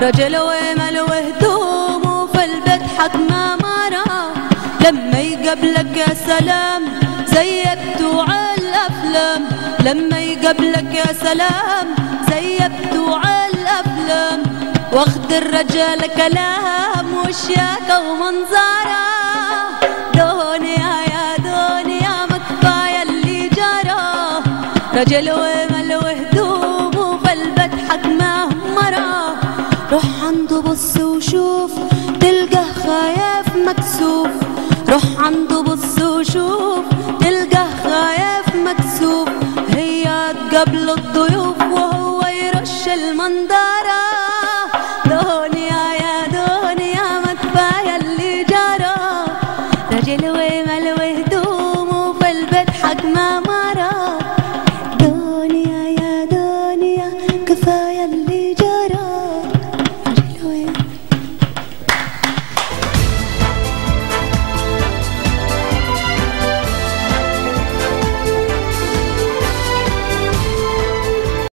رجل ومال وهدومه في البيت حق ما مرة، لما يقابلك يا سلام زي بتوع الأفلام، لما يقابلك يا سلام زي بتوع الأفلام، واخد الرجال كلام وشياكة ومنظرة. دنيا يا دنيا ما كفاية اللي جرى، رجل ومال وهدومه في البيت حق ما مرة، روح عنده بص